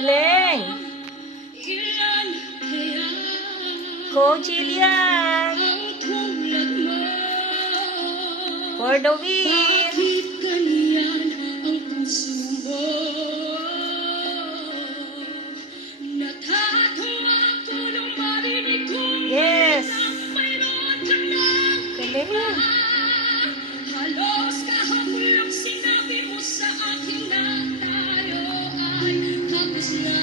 Galing! Go, Jillian! For the win! Yes! Galing! Halos kahapon lang sinabi mo sa akin na tayo ay tapos na.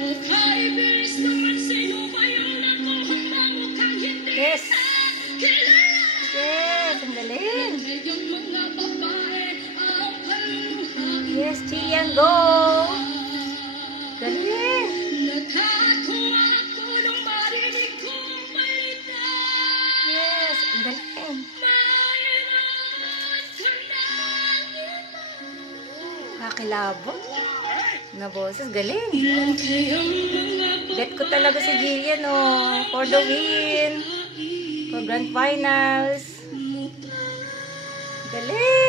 O kay bilis naman, sino ba yung nakuhang mamukhang hindi Yes! kilala? Yes! Ang galing! Ngayong mga babae ang paluha. Yes, Jillian, go! Galing! Natatawa ako nung marinig kong balita. Yes! Ang galing! Mayroon ka ng iba. Kakilabot na boses. Galing! Ilan kayang mga Bet ko talaga si Jillian, oh. For the win! For grand finals! Galing!